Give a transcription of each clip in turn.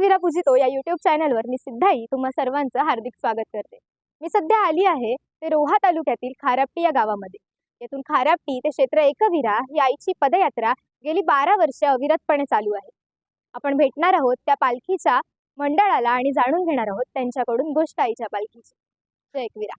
वीरा पूजितो या यूट्यूब चॅनलवर मी सिद्धाई तुम्हा सर्वांचं हार्दिक स्वागत करते। मी सध्या आली आहे ते रोहा तालुक्यातील खारापटी या गावामध्ये। येथून खारापटी ते क्षेत्र एकविरा ही आईची पदयात्रा गेली 12 वर्षे अविरतपणे चालू आहे। आपण भेटणार आहोत त्या पालखीच्या मंडळाला आणि जाणून घेणार आहोत त्यांच्याकडून गोष्ट आईच्या पालखीची। जय एकविरा।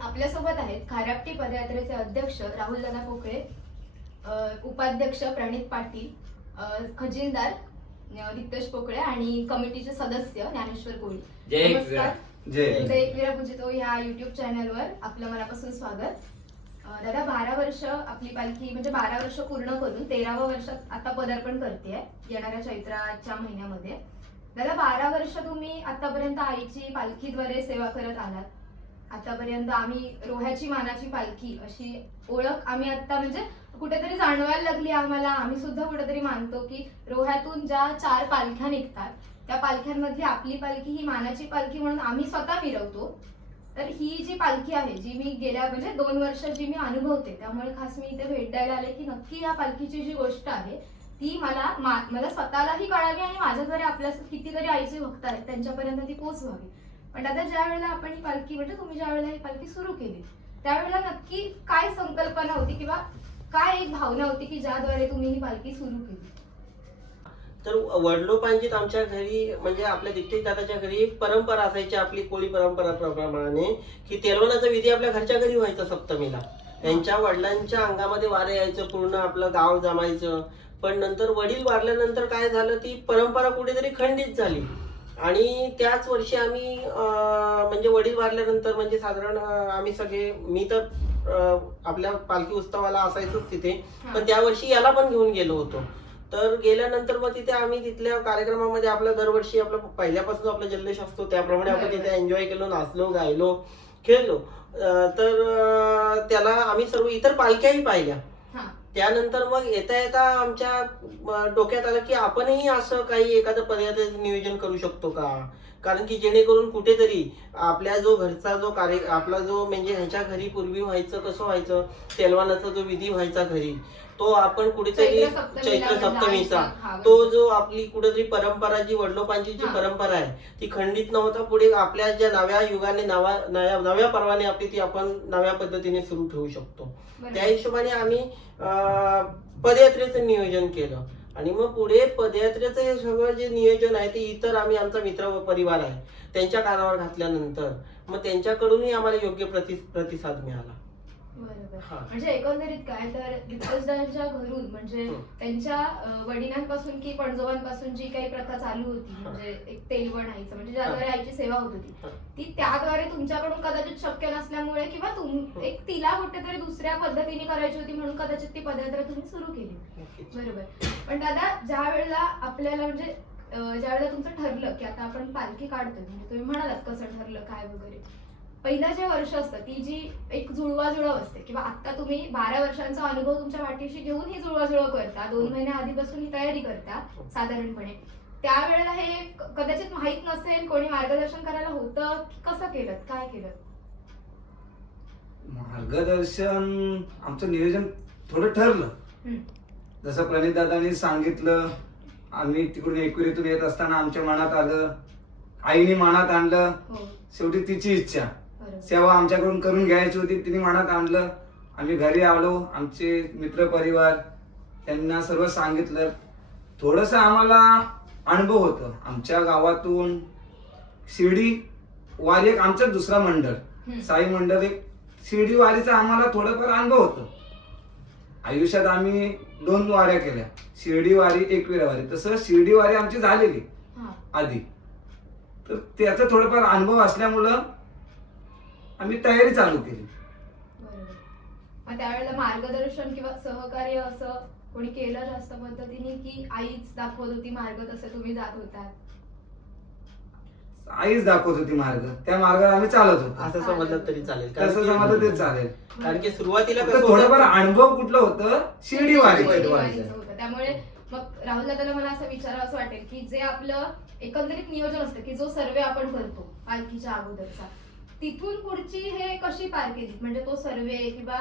आपल्यासोबत आहेत खारापटी पदयात्रेचे अध्यक्ष राहुल दादा पोकळे, उपाध्यक्ष प्रणित पाटील, खजिनदार रितेश पोकळे आणि कमिटीचे सदस्य ज्ञानेश्वर कोळी। नमस्कार। जय एकविरा पूजितो या युट्यूब चॅनलवर आपलं मनापासून स्वागत। दादा 12 वर्ष आपली पालखी म्हणजे 12 वर्ष पूर्ण करून 13व्या वर्षात आता पदार्पण करते येणाऱ्या चैत्राच्या महिन्यामध्ये। दादा 12 वर्ष तुम्ही आतापर्यंत आईची पालखीद्वारे सेवा करत आलात। आतापर्यंत आम्ही रोह्याची मानाची पालखी अशी ओळख आम्ही आता म्हणजे कुठेतरी जाणवायला लागली आम्हाला। आम्ही सुद्धा कुठेतरी मानतो की रोह्यातून ज्या 4 पालख्या निघतात त्या पालख्यांमधली आपली पालखी ही मानाची पालखी म्हणून आम्ही स्वतः मिरवतो। तर ही जी पालखी आहे जी मी गेल्या म्हणजे 2 वर्ष जी मी अनुभवते, त्यामुळे खास मी इथे भेट द्यायला आले की नक्की या पालखीची जी गोष्ट आहे ती मला स्वतःलाही कळावी आणि माझ्याद्वारे आपल्या कितीतरी आईचे भक्त आहेत त्यांच्यापर्यंत ती पोहोचवावी। पण आता ज्या वेळेला आपण ही पालखी म्हणजे तुम्ही ज्या वेळेला ही पालखी सुरू केली त्यावेळेला नक्की काय संकल्पना होती किंवा काय एक भावना होती की ज्याद्वारे तुम्ही ही पालखी सुरू केली? तर वडलोपांजीत आमच्या घरी म्हणजे आपल्या दिट्टे दादाच्या घरी एक परंपरा असायची आपली कोळी परंपरा प्रमाणे की तेलवनाचा विधी आपल्या घरच्या घरी व्हायचा सप्तमीला। त्यांच्या वडिलांच्या अंगामध्ये वारे यायचं, पूर्ण आपलं गाव जमायचं। पण नंतर वडील वारल्यानंतर काय झालं, ती परंपरा कुठेतरी खंडित झाली आणि त्याच वर्षी आम्ही म्हणजे वडील वारल्यानंतर म्हणजे साधारण आम्ही सगळे, मी तर आपल्या पालखी उत्सवाला असायचोच तिथे, पण त्या वर्षी याला पण घेऊन गेलो होतो। तर गेल्यानंतर मग तिथे आम्ही तिथल्या कार्यक्रमामध्ये आपला दरवर्षी आपला पहिल्यापासून आपला जल्लोष असतो त्याप्रमाणे आपण तिथे एन्जॉय केलो, नाचलो, गायलो, खेळलो। तर त्याला आम्ही सर्व इतर पालख्याही पाहिल्या। त्यानंतर मग येता येता आमच्या डोक्यात आलं की आपणही असं काही एखादं पदयात्रेचं नियोजन करू शकतो का, कारण की जेणेकरून कुठेतरी आपल्या जो घरचा जो आपला जो म्हणजे ह्याच्या घरी पूर्वी व्हायचं, कसं व्हायचं तेलवानाचा जो विधी व्हायचा घरी, तो आपण कुठेतरी चैत्र सप्तमीचा तो जो आपली कुठेतरी परंपरा जी वडलोपांची जी परंपरा आहे ती खंडित न होता पुढे आपल्या ज्या नव्या युगाने नव्या पर्वाने आपली ती आपण नव्या पद्धतीने सुरू ठेवू शकतो। त्या हिशोबाने आम्ही पदयात्रेचं नियोजन केलं आणि मग पुढे पदयात्रेचं हे सगळं जे नियोजन आहे ते इतर आम्ही आमचा मित्र परिवार आहे त्यांच्या कानावर घातल्यानंतर मग त्यांच्याकडूनही आम्हाला योग्य प्रतिसाद मिळाला। बरोबर। म्हणजे एकंदरीत काय तर रितेशदांच्या घरून म्हणजे त्यांच्या वडिलांपासून की पणजोबांपासून जी काही प्रथा चालू होती म्हणजे एक तेलवण आईचं म्हणजे ज्याद्वारे आईची सेवा होत होती ती त्याद्वारे तुमच्याकडून कदाचित शक्य नसल्यामुळे किंवा एक तिला कुठेतरी दुसऱ्या पद्धतीने करायची होती म्हणून कदाचित ती पदयात्रा तुम्ही सुरू केली। बरोबर। पण दादा ज्या वेळेला आपल्याला म्हणजे ज्या वेळेला तुमचं ठरलं की आता आपण पालखी काढतोय म्हणजे तुम्ही म्हणालात कसं ठरलं काय वगैरे, पहिलं जे वर्ष असतं ती जी एक जुळवाजुळव असते किंवा आता तुम्ही 12 वर्षांचा अनुभव तुमच्या वाटीशी घेऊन ही जुळवाजुळव करता, 2 महिने आधीपासून ही तयारी करता साधारणपणे, त्यावेळेला हे कदाचित माहित नसेल, कोणी मार्गदर्शन करायला होतं, कसं केलं, काय केलं? मार्गदर्शन आमचं नियोजन थोडं ठरलं जसं प्रणित दादांनी सांगितलं। आम्ही तिकडून एकविरीतून येत असताना आमच्या मनात आलं, आईने मनात आणलं, शेवटी तिची इच्छा सेवा आमच्याकडून करून घ्यायची होती, तिने मनात आणलं। आम्ही घरी आलो, आमचे मित्र परिवार त्यांना सर्व सांगितलं। थोडस आम्हाला अनुभव होतं, आमच्या गावातून शिर्डी वारी एक आमचं दुसरा मंडळ साई मंडळ एक शिर्डी वारीचा आम्हाला थोडंफार अनुभव होतं। आयुष्यात आम्ही 2 वाऱ्या केल्या, शिर्डी वारी एकविरा वारी। तसं शिर्डी वारी आमची झालेली आधी, तर त्याचा थोडाफार अनुभव असल्यामुळं आम्ही तयारी चालू केली। मग त्यावेळेला मार्गदर्शन किंवा सहकार्य असं कोणी केलं जास्त पद्धतीने, की आईच दाखवत होती मार्ग, तसे तुम्ही जात होतात? आईच दाखवत होती मार्ग, त्या मार्गावर आम्ही चालत होतो. असं समजलं तरी चालेल. तसं समजलं ते चालेल. कारण की सुरुवातीला फक्त कसं थोडंफार होतं, अनुभव कुठलं होतं, शिर्डी वारी. शिर्डीवारीचं होतं. त्यामुळे मग राहुल दादाला मला असं विचारावं असं वाटेल, की जे आपलं एकंदरीत नियोजन असतं, की जो सर्वे आपण करतो पालखीच्या अगोदरचा, तिथून पुढची हे कशी पार केली? म्हणजे तो सर्वे किंवा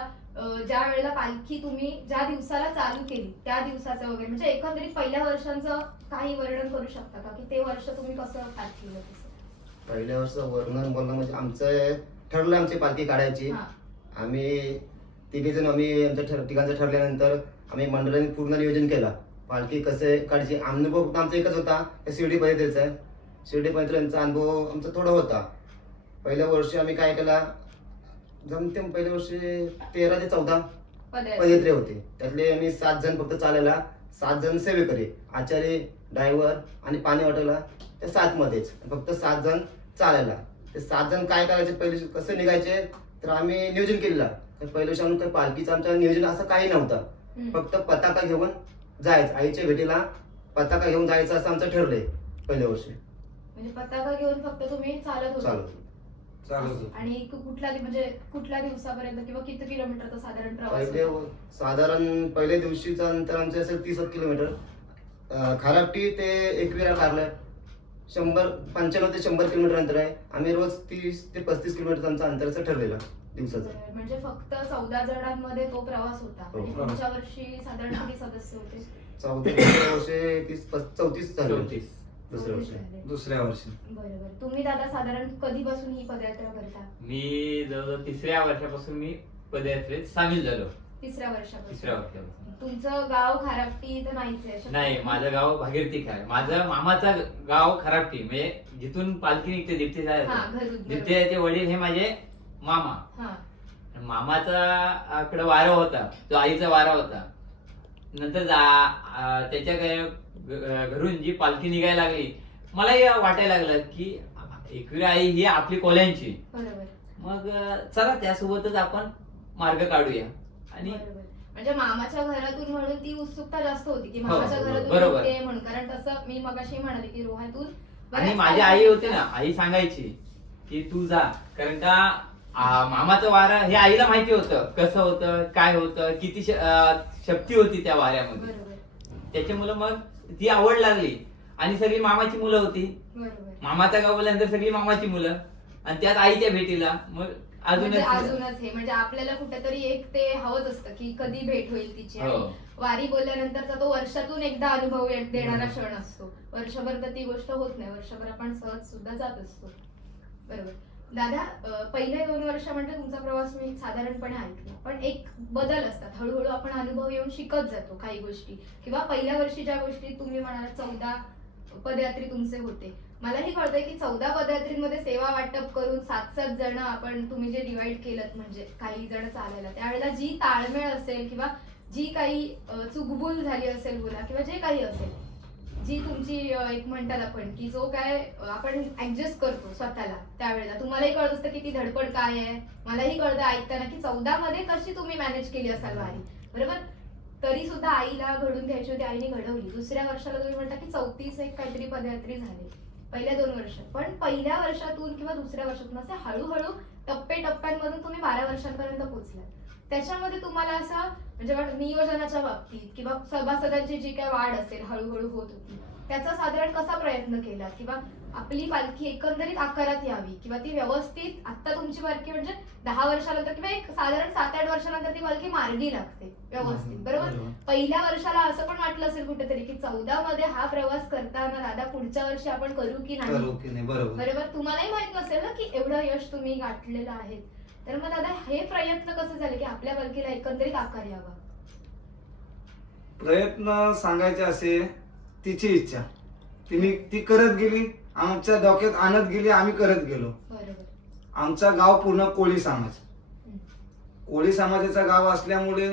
ज्या वेळेला पालखी तुम्ही ज्या दिवसाला चालू केली त्या दिवसाचं वगैरे, म्हणजे एकंदरीत पहिल्या वर्षांचं काही वर्णन करू शकता का, की ते वर्ष तुम्ही कसं पार केलं? पहिल्या वर्ष वर्णन बोलणं म्हणजे आमचं ठरलं आमची पालखी काढायची. हा. आम्ही तिघेजण आमच्या ठिकाणचं ठरल्यानंतर आम्ही मंडळाने पूर्ण नियोजन केलं. पालखी कसे काढायची अनुभव फक्त आमचा एकच होता, शिर्डी पदयात्रेचा आहे. शिर्डी पदयात्रेचा अनुभव आमचा थोडा होता. पहिल्या वर्षी आम्ही काय केला, जमते पहिल्या वर्षी 13 ते 14 पदयात्रे होते. त्यातले आम्ही 7 जण फक्त चालायला, 7 जण सेवेकरी, आचार्य, ड्रायव्हर आणि पाणी वाटायला, त्या 7 मध्येच फक्त 7 जण चालायला. ते 7 जण काय करायचे, पहिले कसे निघायचे, तर आम्ही नियोजन केलेलं. पहिल्या वर्षी आम्ही पालखीचं आमचं नियोजन असं काही नव्हतं. फक्त पताका घेऊन जायचं, आईच्या भेटीला पताका घेऊन जायचं असं आमचं ठरलंय पहिल्या वर्षी. म्हणजे पताका घेऊन फक्त तुम्ही चालत होता? चालत होतो. आणि म्हणजे कुठल्या दिवसापर्यंत किंवा किती किलोमीटरचा साधारण प्रवास पहिले होता? साधारण पहिल्या दिवशीचं अंतर आमचं असेल 30 किलोमीटर. खारापटी ते एकविरा कारलं 95 ते 100 किलोमीटर अंतर आहे. आम्ही रोज 30 ते 35 किलोमीटर आमचं अंतराचं ठरलेलं दिवसाचं. म्हणजे फक्त 14 जणांमध्ये तो प्रवास होता. हो. आणि पुढच्या वर्षी साधारण किती सदस्य होते? 14 वर्षे 34 झाले. 34. दुसऱ्या वर्षी झाले. दुसऱ्या वर्षी. बरोबर. तुम्ही दादा साधारण कधीपासून ही पदयात्रा करता? मी जवळजवळ 3ऱ्या वर्षापासून मी पदयात्रेत सामील झालो. 3ऱ्या वर्षापासून. 3ऱ्या वर्षापासून. तुमचं गाव खारापटी तर नाहीच आहे? नाही, माझं गाव भागीरथी खार. माझं मामाचं गाव खरापटी, म्हणजे जिथून पालखी निघते दीप्ती हा, जायचं. घरून. दीप्तीचे वडील हे माझे मामा. हा. मामाचा कडे वारा होता, तो आईचा वारा होता. नंतर त्याच्या घरून जी पालखी निघायला लागली, मलाही वाटायला लागलं की एकविरा आई ही आपली कोल्यांची. बरोबर. मग चला त्यासोबतच आपण मार्ग काढूया. आणि बरोबर. म्हणजे मामाच्या घरातून म्हणून ती उत्सुकता जास्त होती, की हो, मामाच्या हो, घरातून बरोबर. निघते म्हणून. कारण तसं मी मगाशी म्हणाले की रोहातून आणि बऱ्याच माझी आई होती ना, आई सांगायची की तू जा, कारण का मामाचं वारा हे आईला माहिती होतं कसं होतं, काय होतं, किती शक्ती होती त्या वाऱ्यामध्ये. बरोबर. त्याच्यामुळे मग ती आवड लागली. आणि सगळी मामाची मुलं होती. बरोबर. मामाचा गाव बोलल्यानंतर सगळी मामाची मुलं, आणि त्यात आईच्या भेटीला मग म्हणजे अजूनच. अजूनच हे म्हणजे आपल्याला कुठेतरी एक ते हवंच असतं की कधी भेट होईल तिची. आणि हो. वारी बोलल्यानंतरचा तो वर्षातून एकदा अनुभव देणारा क्षण असतो. वर्षभर तर ती गोष्ट होत नाही, वर्षभर आपण सहज सुद्धा जात असतो. बरोबर. दादा, पहिले 2 वर्ष म्हणजे तुमचा प्रवास मी साधारणपणे ऐकला, पण एक बदल असतात. हळूहळू आपण अनुभव येऊन शिकत जातो काही गोष्टी, किंवा पहिल्या वर्षी ज्या गोष्टी तुम्ही म्हणाला 14 पदयात्री तुमचे होते, मलाही कळतंय की 14 पदयात्रींमध्ये सेवा वाटप करून 7-7 जण आपण तुम्ही जे डिवाइड केलं, म्हणजे काही जण चालायला, त्यावेळेला जी ताळमेळ असेल किंवा जी काही चुकबुल झाली असेल बोला, किंवा जे काही असेल, जी तुमची एक म्हणतात आपण की जो काय आपण ऍडजस्ट करतो स्वतःला, त्यावेळेला तुम्हालाही कळत असतं की ती धडपड काय आहे. मलाही कळतं ऐकताना की 14 मध्ये कशी तुम्ही मॅनेज केली असाल वारी. बरोबर. तरी सुद्धा आईला घडून घ्यायची होती, आईने घडवली. दुसऱ्या वर्षाला तुम्ही म्हणता की 34 एक काहीतरी पदयात्री झाले पहिल्या 2 वर्षात. पण पहिल्या वर्षातून किंवा दुसऱ्या वर्षातून असे हळूहळू टप्प्याटप्प्यांमधून तुम्ही 12 वर्षांपर्यंत पोहोचलात. त्याच्यामध्ये तुम्हाला असं म्हणजे नियोजनाच्या बाबतीत किंवा सभासदांची जी काय वाढ असेल हळूहळू होत होती, त्याचा साधारण कसा प्रयत्न केला, किंवा आपली पालखी एकंदरीत आकारात यावी किंवा ती व्यवस्थित, आता तुमची पालखी म्हणजे 10 वर्षानंतर किंवा एक साधारण 7-8 वर्षानंतर ती पालखी मार्गी लागते व्यवस्थित. बरोबर. पहिल्या वर्षाला असं पण वाटलं असेल कुठेतरी की 14 मध्ये हा प्रवास करताना दादा पुढच्या वर्षी आपण करू की नाही. बरोबर. तुम्हालाही माहित नसेल ना की एवढं यश तुम्ही गाठलेलं आहे. तर मग दादा हे प्रयत्न कसे झाले की आपल्या पालखीला एकंदरीत आकार यावा? प्रयत्न सांगायचे असे, तिची इच्छा, ती करत गेली, आमच्या डोक्यात आणत गेली, आम्ही करत गेलो. बरोबर. आमचा गाव पूर्ण कोळी समाज, कोळी समाजाचा गाव असल्यामुळे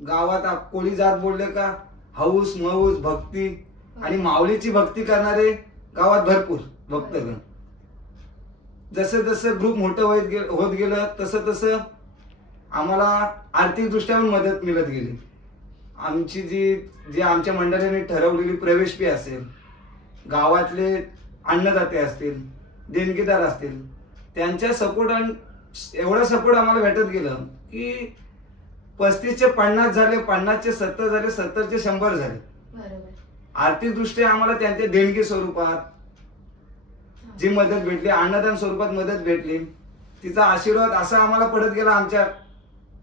गावात कोळी जात बोलले का हौस मौस भक्ती आणि माऊलीची भक्ती करणारे गावात भरपूर भक्तगण. जसं जसं ग्रुप मोठं होत गेलं तसं तसं आम्हाला आर्थिक दृष्ट्या पण मदत मिळत गेली. आमची जी आमच्या मंडळाने ठरवलेली प्रवेश फी असेल, गावातले अन्नदाते असतील, देणगीदार असतील, त्यांच्या सपोर्ट एवढा सपोर्ट आम्हाला भेटत गेलं की 35चे 50 झाले, 50चे 70 झाले, 70चे 100 झाले. बरोबर. आर्थिक दृष्ट्या आम्हाला त्यांच्या देणगी स्वरूपात जी मदत भेटली, अन्नदान स्वरूपात मदत भेटली, तिचा आशीर्वाद असा आम्हाला पडत गेला आमच्या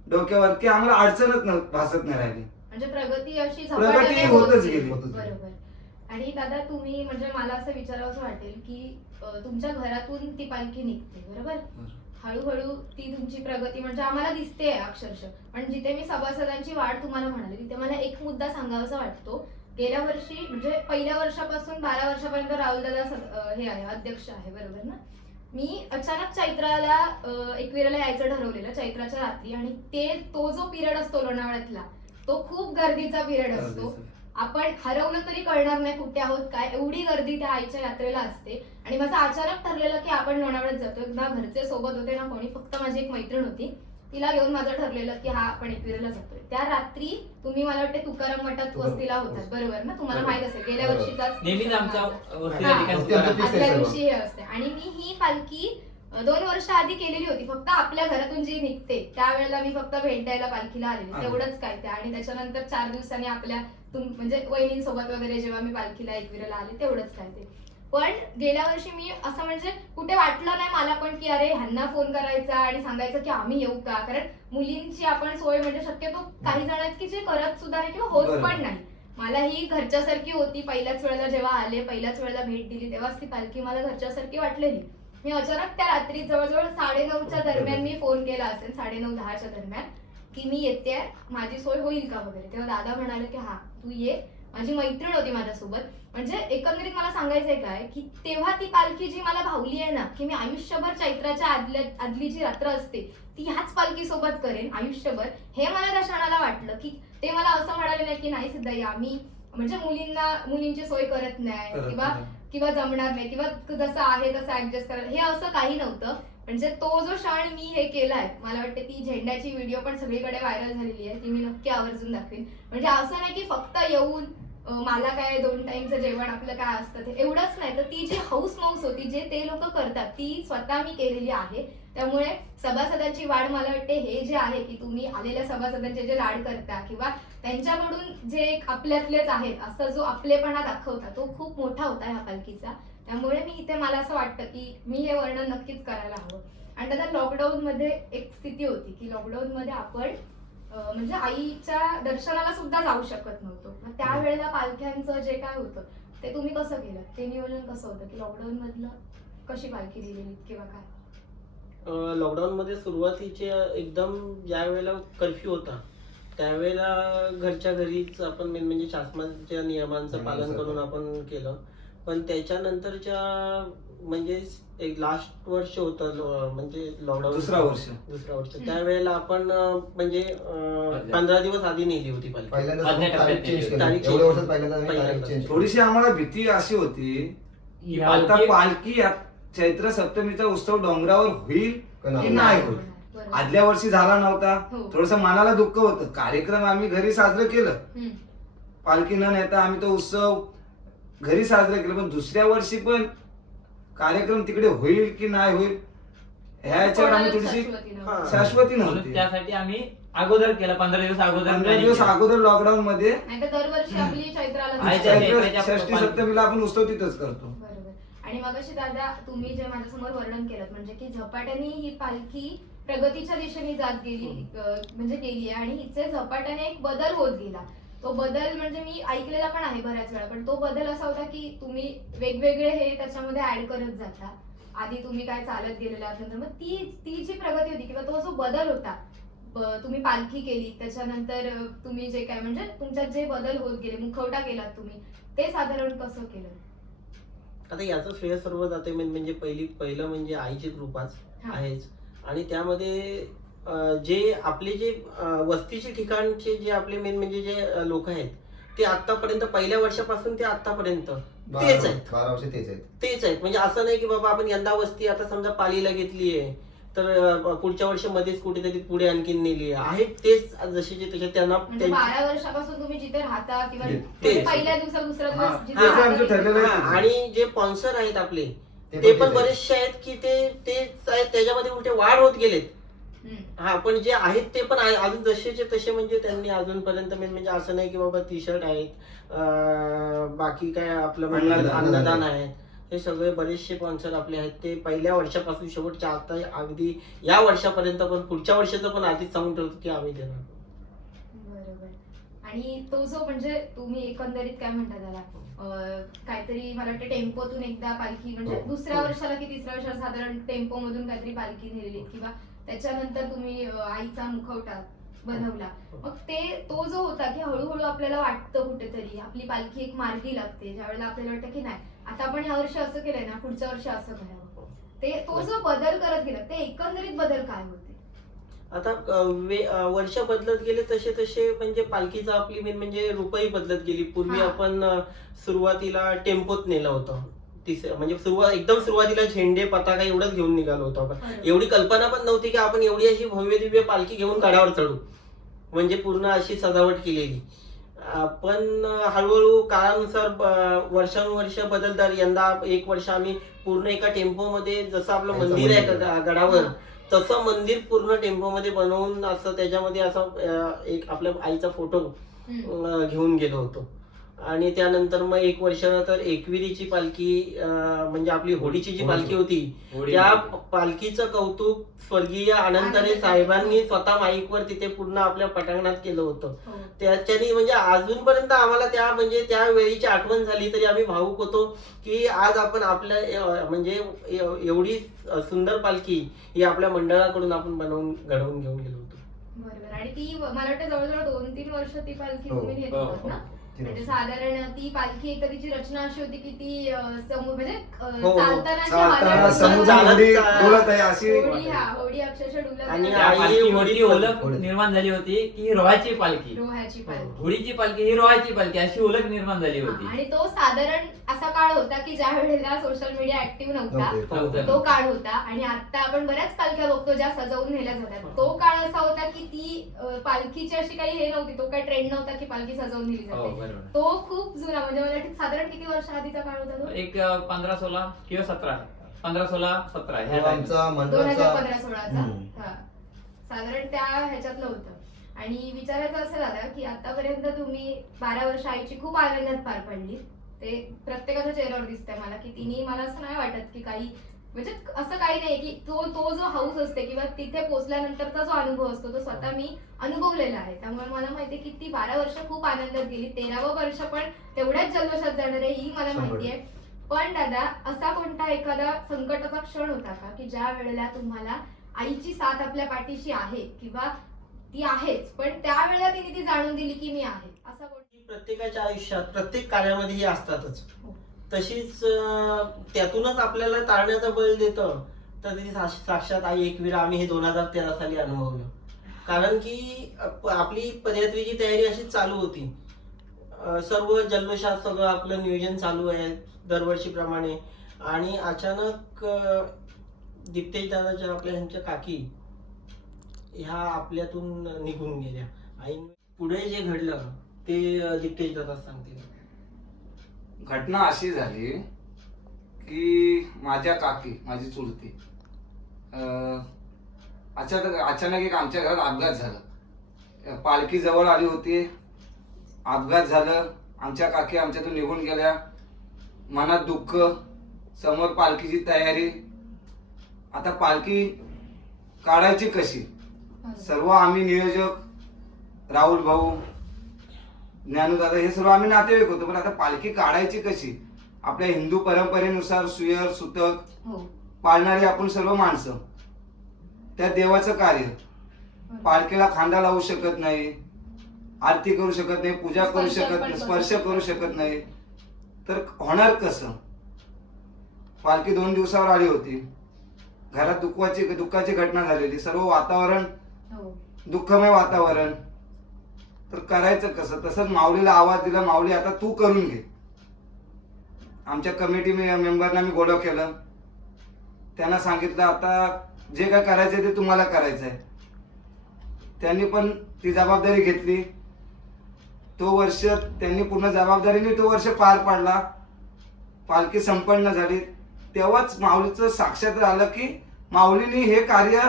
डोक्यावर की आम्हाला अडचणच भासत नाही राहिली. म्हणजे प्रगती अशी प्रगती झपाट्याने होतच गेली. गेली. बरोबर. आणि दादा तुम्ही म्हणजे मला असं विचारावंसं वाटेल की तुमच्या घरातून ती पालखी निघते बरोबर, हळूहळू ती तुमची प्रगती म्हणजे आम्हाला दिसते अक्षरशः. पण जिथे मी सभासदांची वाढ तुम्हाला म्हणाले तिथे मला एक मुद्दा सांगावासा वाटतो. गेल्या वर्षी म्हणजे पहिल्या वर्षापासून 12 वर्षापर्यंत राहुलदादा हे आहे अध्यक्ष आहे बरोबर ना. मी अचानक चैत्राला एकविराला यायचं ठरवलेलं चैत्राच्या रात्री, आणि तो जो पिरियड असतो लोणावळ्यातला तो खूप गर्दीचा पिरियड असतो. आपण हरवलं तरी कळणार नाही कुठे आहोत काय, एवढी गर्दी त्या आईच्या यात्रेला असते. आणि माझं अचानक ठरलेलं की आपण लोणावळ्यात जातो. एकदा घरचे सोबत होते ना कोणी, फक्त माझी एक मैत्रीण होती, तिला घेऊन माझं ठरलेलं की हा आपण एकविरेला जातोय. त्या रात्री तुम्ही मला वाटते तुकाराम मठात वस्तीला होतात बरोबर ना, तुम्हाला माहित असेल गेल्या वर्षीचाच नेहमीच आमचा आदल्या दिवशी हे असते. आणि मी ही पालखी 2 वर्ष आधी केलेली होती, फक्त आपल्या घरातून जी निघते त्यावेळेला मी फक्त भेट द्यायला पालखीला आलेली तेवढंच काय ते. आणि त्याच्यानंतर 4 दिवसांनी आपल्या म्हणजे वहिनींसोबत वगैरे जेव्हा मी पालखीला एकविरेला आले तेवढंच काय ते. पण गेल्या वर्षी मी असं म्हणजे कुठे वाटलं नाही मला पण की अरे ह्यांना फोन करायचा आणि सांगायचं की आम्ही येऊ का, कारण मुलींची आपण सोय म्हणजे शक्यतो काही जण आहेत की जे करत सुद्धा नाही किंवा होत पण नाही. मला ही घरच्यासारखी होती. पहिल्याच वेळेला जेव्हा आले, पहिल्याच वेळेला भेट दिली तेव्हाच ती पालखी मला घरच्यासारखी वाटलेली. मी अचानक त्या रात्री जवळजवळ 9:30च्या दरम्यान मी फोन केला असेल, 9:30-10च्या दरम्यान, की मी येते, माझी सोय होईल का वगैरे. तेव्हा दादा म्हणाले की हा तू ये. माझी मैत्रीण होती माझ्यासोबत. म्हणजे एकंदरीत मला सांगायचंय काय की तेव्हा ती पालखी जी मला भावली आहे ना की मी आयुष्यभर चैत्राच्या आदली जी रात्र असते ती ह्याच पालखी सोबत करेन आयुष्यभर, हे मला त्या क्षणाला वाटलं. की ते मला असं म्हणाले नाही की नाही सिद्धाई आम्ही म्हणजे मुलींची सोय करत नाही किंवा जमणार नाही किंवा जसं आहे तसं ऍडजस्ट करायला, हे असं काही नव्हतं. म्हणजे तो जो क्षण मी हे केलाय, मला वाटते ती झेंड्याची व्हिडिओ पण सगळीकडे व्हायरल झालेली आहे, ती मी नक्की आवर्जून दाखवेन. म्हणजे असं नाही की फक्त येऊन मला काय 2 टाइमचं जेवण आपलं काय असतं ते एवढंच नाही, तर ती जी हौस मौस होती जे ते लोक करतात ती स्वतः मी केलेली आहे. त्यामुळे सभासदांची वाढ मला वाटते हे जे आहे की तुम्ही आलेल्या सभासदांचे जे लाड करता किंवा त्यांच्याकडून जे एक आपल्यातलेच आहेत असा जो आपलेपणा दाखवता तो खूप मोठा होता ह्या पालखीचा. त्यामुळे मी इथे मला असं वाटतं की मी हे वर्णन नक्कीच करायला हवं. आणि त्यात लॉकडाऊन मध्ये एक स्थिती होती की लॉकडाऊन मध्ये आपण म्हणजे आईच्या दर्शनाला सुद्धा जाऊ शकत नव्हतो. मग त्यावेळेला पालख्यांचं जे काय होतं ते तुम्ही कसं केलं, ते नियोजन कसं होतं की लॉकडाऊन मधलं कशी पालखी दिलेली किंवा काय? लॉकडाऊन मध्ये सुरुवातीचे एकदम ज्या वेळेला कर्फ्यू होता त्यावेळेला घरच्या घरीच आपण म्हणजे शासनाच्या नियमांचं पालन करून आपण केलं. पण त्याच्यानंतरच्या म्हणजे एक लास्ट वर्ष होतं म्हणजे लॉकडाऊन दुसरा वर्ष त्यावेळेला आपण म्हणजे 15 दिवस आधी नेली होती पालखी. थोडीशी आम्हाला भीती अशी होती की आता पालखी चैत्र सप्तमीचा उत्सव डोंगरावर होईल की नाही होईल. आदल्या वर्षी झाला नव्हता, थोडस मनाला दुःख होतं. कार्यक्रम आम्ही घरी साजरं केलं, पालखी न नेता आम्ही तो उत्सव घरी साजरा केला. पण दुसऱ्या वर्षी पण कार्यक्रम तिकडे होईल की नाही होईल ह्याच्यावर आम्ही थोडीशी शाश्वती नव्हती. त्यासाठी आम्ही अगोदर केलं 15 दिवस अगोदर लॉकडाऊन मध्ये दरवर्षी आपली षष्टी सप्तमीला आपण उत्सव तिथंच करतो. आणि मगाशी दादा तुम्ही जे माझ्यासमोर वर्णन केलं म्हणजे की झपाट्याने ही पालखी प्रगतीच्या दिशेने जात गेली म्हणजे गेली आणि हिचे झपाट्याने एक बदल होत गेला. तो बदल म्हणजे मी ऐकलेला पण आहे बऱ्याच वेळा, पण तो बदल असा होता की तुम्ही वेगवेगळे हे त्याच्यामध्ये ऍड करत जाता. आधी तुम्ही काय चालत गेलेला नंतर मग ती जी प्रगती होती किंवा तो जो बदल होता, तुम्ही पालखी केली त्याच्यानंतर तुम्ही जे काय म्हणजे तुमच्यात जे बदल होत गेले, मुखवटा केलात तुम्ही, ते साधारण कसं केलं? आता याचं श्रेय सर्व जाते म्हणजे पहिलं म्हणजे आईची कृपाच आहेच. आणि त्यामध्ये जे आपले जे वस्तीचे ठिकाणचे जे आपले मेन म्हणजे जे लोक आहेत ते आतापर्यंत पहिल्या वर्षापासून ते आतापर्यंत तेच आहेत. 12 वर्ष तेच आहेत. म्हणजे असं नाही की बाबा आपण यंदा वस्ती आता समजा पालीला घेतलीये तर पुढच्या वर्षी मध्येच कुठेतरी पुढे आणखीन नेली आहे तेच जशीचे तसे त्यांना म्हणजे 12 वर्षापासून तुम्ही जिथे राहता किंवा ते- म्हणजे तेच. पहिल्या दिवसा दुसऱ्या हा, दिवस जिथे ते राहता आमचं तिथे- ठरलेलं हा, आहे. आणि जे स्पॉन्सर आहेत आपले ते ते पण पण तेच आहेत. बरेचसे आहेत की तेच आहेत त्याच्यामध्ये उलटे वाढ होत गेलेत. हम्म. हा पण जे आहेत ते पण अजून जसेचे तसे म्हणजे त्यांनी अजूनपर्यंत म्हणजे असं नाही की बाबा टी शर्ट आहेत बाकी काय आपलं म्हणजे अन्नदान. अन्नदान आहे. हे सगळे बरेचसे स्पॉन्सर आपले आहेत ते पहिल्या वर्षापासून शेवटच्या आता अगदी या वर्षापर्यंत पण पुढच्या वर्षाचं पण आधीच सांगून ठेवतो की आम्ही देणार. बरोबर. आणि तो जो म्हणजे तुम्ही एकंदरीत काय म्हणता त्याला काहीतरी मला वाटतं टेम्पोतून एकदा पालखी म्हणजे हो. दुसऱ्या वर्षाला की तिसऱ्या वर्षाला साधारण टेम्पो मधून काहीतरी पालखी नेलेली किंवा त्याच्यानंतर तुम्ही आईचा मुखवटा बनवला. मग तो जो होता की हळूहळू आपल्याला वाटतं कुठेतरी आपली पालखी एक मार्गी लागते ज्यावेळेला आपल्याला वाटतं की नाही आता आपण या वर्षी असं केलंय ना पुढच्या वर्षी असं करावं. तो जो बदल करत गेला ते एकंदरीत बदल काय होते? आता वर्ष बदलत गेले तसे तसे म्हणजे पालखीचा आपली मेन म्हणजे रूपही बदलत गेली. पूर्वी हा. आपण सुरुवातीला टेम्पोत नेलं होतं म्हणजे एकदम सुरुवातीला झेंडे पताका एवढंच घेऊन निघालो होतो आपण. बरोबर. एवढी कल्पना पण नव्हती की आपण एवढी अशी भव्य दिव्य पालखी घेऊन गडावर चढू म्हणजे पूर्ण अशी सजावट केलेली. पण हळूहळू काळानुसार वर्षानुवर्ष बदलतात. यंदा एक वर्ष आम्ही पूर्ण एका टेम्पोमध्ये जसं आपलं आईचं मंदिर आहे मंदिर. गडावर हा. तसं मंदिर पूर्ण टेम्पोमध्ये बनवून असं त्याच्यामध्ये असं एक आपल्या आईचा फोटो हम्म. घेऊन गेलो होतो. आणि त्यानंतर मग एक वर्ष तर एकविरीची पालखी म्हणजे आपली होडीची जी पालखी होती त्या पालखीचं कौतुक स्वर्गीय आनंदरे साहेबांनी स्वतः माईकवर तिथे पूर्ण आपल्या पटांगणात केलं होतं. हो. त्याच्यानी म्हणजे अजूनपर्यंत आम्हाला म्हणजे त्या वेळीची आठवण झाली तरी आम्ही भावुक होतो की आज आपण आपल्या म्हणजे एवढी सुंदर पालखी ही आपल्या मंडळाकडून आपण घडवून घेऊन गेलो होतो. बरोबर. आणि ती मला वाटतं जवळजवळ 2-3 वर्ष ती पालखी हो. तुम्ही नेत हो, होतात ना? ती म्हणजे वर्ष. साधारण ती पालखी एक तिची रचना अशी होती की ती म्हणजे हो. चालताना अशी चालताना हलत समुद्र होती. होडी चालत- डोलत आहे अशी होडी होडी अक्षरशः डुलत आणि होती. त्या आई पालखीवरती होडी- ओळख निर्माण झाली होती की ही रोहाची पालखी, रोह्याची पालखी. होडीची पालखी ही रोहाची पालखी अशी ओळख निर्माण झाली होती. आणि तो साधारण असा काळ होता की ज्या वेळेला सोशल मीडिया ऍक्टिव्ह नव्हता. नव्हतं. तो काळ होता. आणि आता आपण बऱ्याच पालख्या बघतो ज्या सजवून नेल्या जातात. तो काळ असा होता की ती पालखीची अशी काही हे नव्हती. तो काही ट्रेंड नव्हता की पालखी सजवून नेली हो, जाते. बरोबर. तो खूप जुना म्हणजे मला वाटतं साधारण किती वर्ष आधीचा काळ होता तो? एक 15-16 किंवा 17 15-16-17 ह्या तो time. आमचा मंडळाचा 2015-16चा. हम्म. हा. साधारण त्या ह्याच्यातलं होतं. आणि विचारायचं असं झालं की आतापर्यंत तुम्ही 12 वर्ष आईची खूप आनंदात पार पडली. ते प्रत्येकाच्या चेहऱ्यावर दिसतंय मला की तिने मला असं नाही वाटत की काही म्हणजे असं काही नाही की तो जो हाऊस असते किंवा तिथे पोहोचल्यानंतरचा जो अनुभव असतो तो स्वतः मी अनुभवलेला आहे. त्यामुळे मला माहितीये की ती 12 वर्ष खूप आनंदात गेली. 13वं वर्ष पण तेवढ्याच जल्लोषात जाणार आहे ही मला माहिती आहे. पण दादा असा कोणता एखादा संकटाचा क्षण होता का की ज्या वेळेला तुम्हाला आईची साथ आपल्या पाठीशी आहे किंवा ती आहेच पण त्यावेळेला तिने ती जाणून दिली की मी आहे असा कोणता? प्रत्येकाच्या आयुष्यात प्रत्येक कार्यामध्ये ही असतातच. हो. तशीच त्यातूनच आपल्याला तारण्याचं बळ देतं तर ती साक्षात आई एकवीर आम्ही हे 2013 साली अनुभवलं. कारण की आपली पदयात्रेची तयारी अशी चालू होती. सर्व जल्लोषात सगळं आपलं नियोजन चालू आहे दरवर्षीप्रमाणे. आणि अचानक दिप्तेश दादाच्या आपल्या ह्यांच्या काकी ह्या आपल्यातून निघून गेल्या. आई पुढे जे घडलं ते दिप्तेश दादा सांगतील. घटना अशी झाली की माझ्या काकी माझी चुलती अचानक एक आमच्या घरात अपघात झाला. पालखी जवळ आली होती, अपघात झालं, आमच्या काकी आमच्यातून निघून गेल्या. मनात दुःख, समोर पालखीची तयारी. आता पालखी काढायची कशी? सर्व आम्ही नियोजक, राहुल भाऊ, ज्ञानूदादा हे सर्व आम्ही नातेवाईक होतो. पण आता पालखी काढायची कशी? आपल्या हिंदू परंपरेनुसार सुयर सुतक हो. पाळणारी आपण सर्व माणसं. त्या देवाचं कार्य. पालखीला खांदा लावू शकत नाही, आरती करू शकत नाही, पूजा करू शकत नाही, स्पर्श करू शकत नाही. तर होणार कसं? पालखी 2 दिवसावर आली होती. घरात दुःखाची घटना झालेली, सर्व वातावरण हो. दुःखमय वातावरण. तर करायचं कसं? तसंच माऊलीला आवाज दिला, माऊली आता तू करून घे. आमच्या कमिटी मेंबरना मी गोळा केलं. त्यांना सांगितलं आता जे काय करायचंय ते तुम्हाला करायचंय. त्यांनी पण ती जबाबदारी घेतली. तो वर्ष त्यांनी पूर्ण जबाबदारीने तो वर्ष पार पाडला. पालखी संपन्न झाली. तेव्हाच माऊलीचं साक्षात आलं की माऊलीने हे कार्य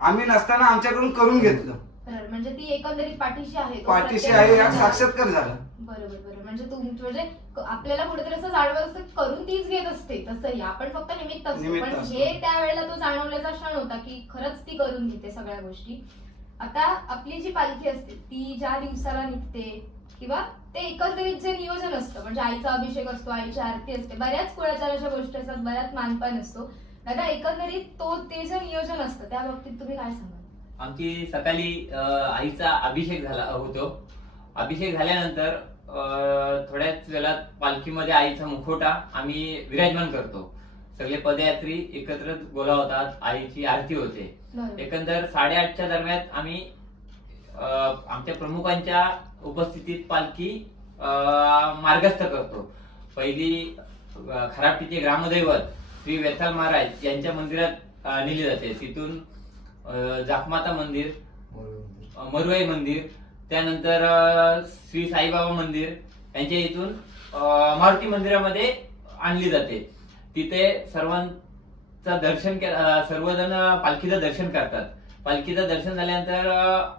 आम्ही नसताना आमच्याकडून करून घेतलं. बरोबर, म्हणजे ती एकंदरीत पाठीशी आहे. तो पाठीशी प्रत्येक आहे या गोष्टीला- साक्षात्कार झाला. बरोबर बरोबर, म्हणजे म्हणजे आपल्याला कुठेतरी असं जाणवत असतं की करून तीच घेत असते. तसंही आपण फक्त निमित्त असतो, निमित्त पण असतो. हे त्यावेळेला तो जाणवल्याचा क्षण होता की खरंच ती करून घेते सगळ्या गोष्टी. आता आपली जी पालखी असते ती ज्या दिवसाला निघते किंवा ते एकंदरीत जे नियोजन असतं, म्हणजे आईचा अभिषेक असतो, आईची आरती असते, बऱ्याच कुळाचार अशा गोष्टी असतात, बऱ्याच मानपान असतो. दादा एकंदरीत ते जे नियोजन असतं त्या बाबतीत तुम्ही काय सांगाल? आमची सकाळी आईचा अभिषेक झाला होतो. अभिषेक झाल्यानंतर थोड्याच वेळात पालखीमध्ये आईचा मुखवटा आम्ही विराजमान करतो. सगळे पदयात्री एकत्र बोलावतात, आईची आरती होते. बरोबर. एकंदर 8:30च्या दरम्यान आम्ही आमच्या प्रमुखांच्या उपस्थितीत पालखी मार्गस्थ करतो. पहिली खरापटीचे ग्रामदैवत श्री वेताल महाराज यांच्या मंदिरात नेली जाते. तिथून जाखमाता मंदिर, मरुआई मंदिर, त्यानंतर श्री साईबाबा मंदिर यांच्या इथून मारुती मंदिरामध्ये आणली जाते. तिथे सर्वांचं दर्शन सर्वजण पालखीचं दर्शन करतात. पालखीचं दर्शन झाल्यानंतर